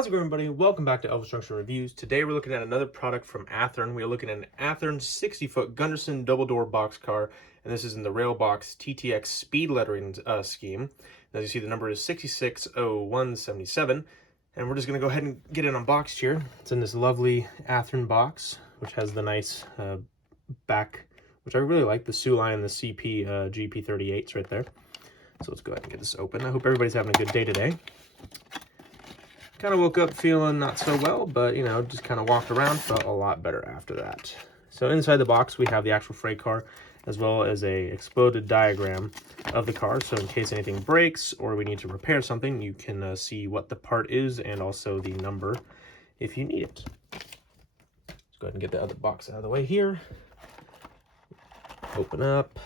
How's it going, everybody? Welcome back to Elvis Junction Reviews. Today we're looking at another product from Athearn. We're looking at an Athearn 60-foot Gunderson double-door box car, and this is in the Railbox TTX speed lettering scheme. As you see, the number is 660177, and we're just going to go ahead and get it unboxed here. It's in this lovely Athearn box, which has the nice back, which I really like, the Soo Line and the CP GP38s right there. So let's go ahead and get this open. I hope everybody's having a good day today. Kind of woke up feeling not so well, but you know, just kind of walked around, felt a lot better after that. So inside the box we have the actual freight car, as well as a exploded diagram of the car, so in case anything breaks or we need to repair something, you can see what the part is and also the number if you need it. Let's go ahead and get the other box out of the way here. Open up.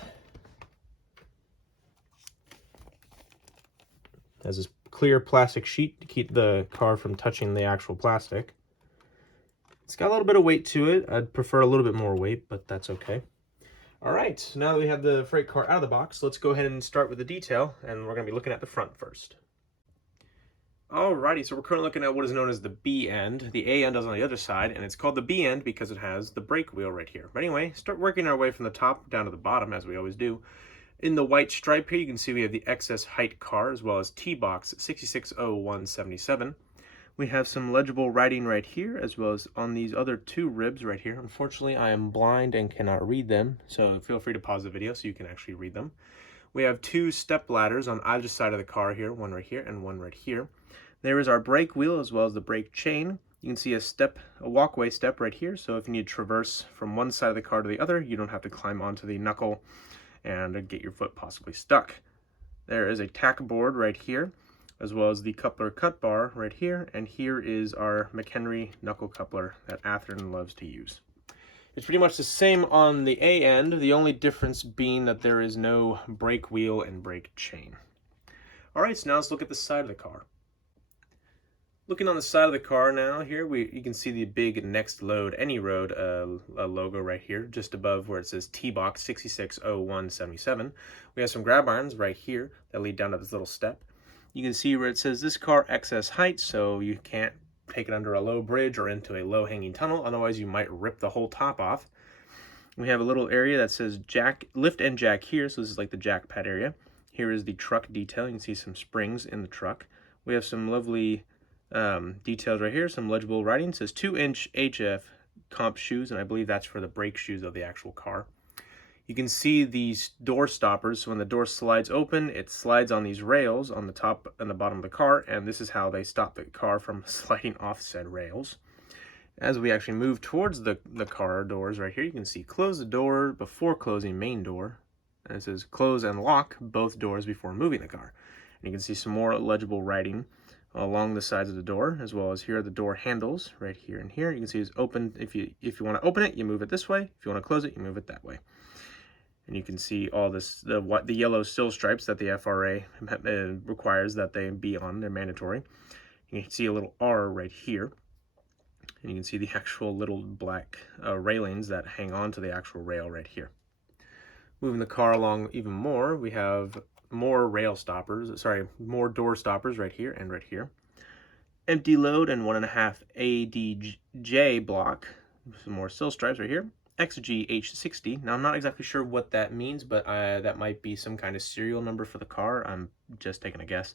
Has this clear plastic sheet to keep the car from touching the actual plastic. It's got a little bit of weight to it. I'd prefer a little bit more weight, but that's okay. All right, now that we have the freight car out of the box, let's go ahead and start with the detail, and we're going to be looking at the front first. Alrighty, so we're currently looking at what is known as the B end. The A end is on the other side, and it's called the B end because it has the brake wheel right here. But anyway, start working our way from the top down to the bottom, as we always do. In the white stripe here, you can see we have the excess height car, as well as TBOX 660177. We have some legible writing right here, as well as on these other two ribs right here. Unfortunately, I am blind and cannot read them, so feel free to pause the video so you can actually read them. We have two step ladders on either side of the car here, one right here and one right here. There is our brake wheel, as well as the brake chain. You can see a walkway step right here, so if you need to traverse from one side of the car to the other, you don't have to climb onto the knuckle and get your foot possibly stuck. There is a tack board right here, as well as the coupler cut bar right here, and here is our McHenry knuckle coupler that Athearn loves to use. It's pretty much the same on the A end, the only difference being that there is no brake wheel and brake chain. Alright, so now let's look at the side of the car. Looking on the side of the car now here, you can see the big Next Load Any Road logo right here, just above where it says TBOX 660177. We have some grab irons right here that lead down to this little step. You can see where it says this car excess height, so you can't take it under a low bridge or into a low hanging tunnel, otherwise you might rip the whole top off. We have a little area that says jack, lift and jack here, so this is like the jack pad area. Here is the truck detail. You can see some springs in the truck. We have some lovely details right here, some legible writing. It says 2-inch HF comp shoes, and I believe that's for the brake shoes of the actual car. You can see these door stoppers, so when the door slides open, it slides on these rails on the top and the bottom of the car, and this is how they stop the car from sliding off said rails. As we actually move towards the car doors right here, you can see close the door before closing main door, and it says close and lock both doors before moving the car. And you can see some more legible writing along the sides of the door, as well as here are the door handles right here and here. You can see it's open. If you want to open it, you move it this way. If you want to close it, you move it that way. And you can see all this, the yellow sill stripes that the FRA requires that they be on. They're mandatory. You can see a little R right here, and you can see the actual little black railings that hang on to the actual rail right here. Moving the car along even more, we have more more door stoppers right here and right here. Empty load and 1.5 ADJ block. Some more sill stripes right here. XGH60. Now I'm not exactly sure what that means, but that might be some kind of serial number for the car. I'm just taking a guess.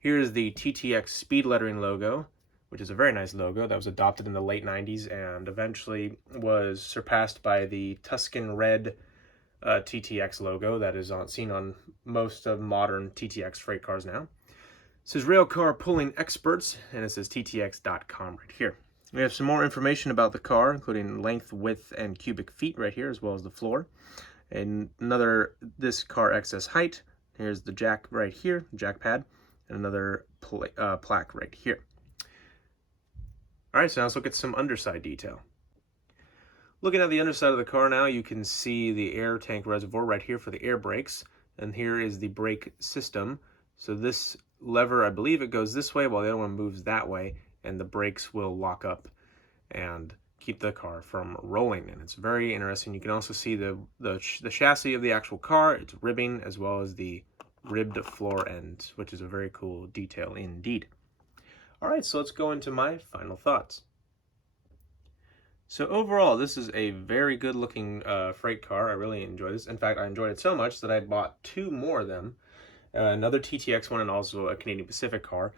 Here's the TTX speed lettering logo, which is a very nice logo that was adopted in the late 90s and eventually was surpassed by the Tuscan red TTX logo that is seen on most of modern TTX freight cars now. It says Railcar Pulling Experts, and it says ttx.com right here. We have some more information about the car, including length, width, and cubic feet right here, as well as the floor. And this car excess height. Here's the jack right here, jack pad, and another plaque right here. All right, so now let's look at some underside detail. Looking at the underside of the car now, you can see the air tank reservoir right here for the air brakes, and here is the brake system. So this lever, I believe it goes this way while the other one moves that way, and the brakes will lock up and keep the car from rolling. And it's very interesting. You can also see the chassis of the actual car, its ribbing, as well as the ribbed floor ends, which is a very cool detail indeed. All right, so let's go into my final thoughts. So overall, this is a very good looking freight car. I really enjoy this. In fact, I enjoyed it so much that I bought two more of them, another TTX one and also a Canadian Pacific car.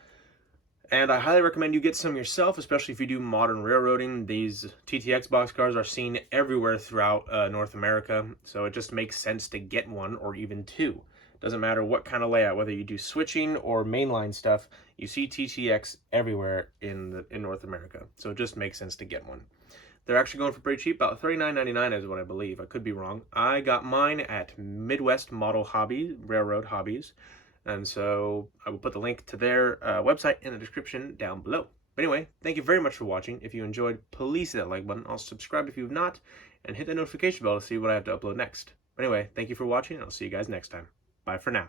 And I highly recommend you get some yourself, especially if you do modern railroading. These TTX boxcars are seen everywhere throughout North America, so it just makes sense to get one or even two. Doesn't matter what kind of layout, whether you do switching or mainline stuff, you see TTX everywhere in North America. So it just makes sense to get one. They're actually going for pretty cheap, about $39.99 is what I believe. I could be wrong. I got mine at Midwest Model Hobby, Railroad Hobbies. And so I will put the link to their website in the description down below. But anyway, thank you very much for watching. If you enjoyed, please hit that like button. Also subscribe if you've not, and hit the notification bell to see what I have to upload next. But anyway, thank you for watching, and I'll see you guys next time. Bye for now.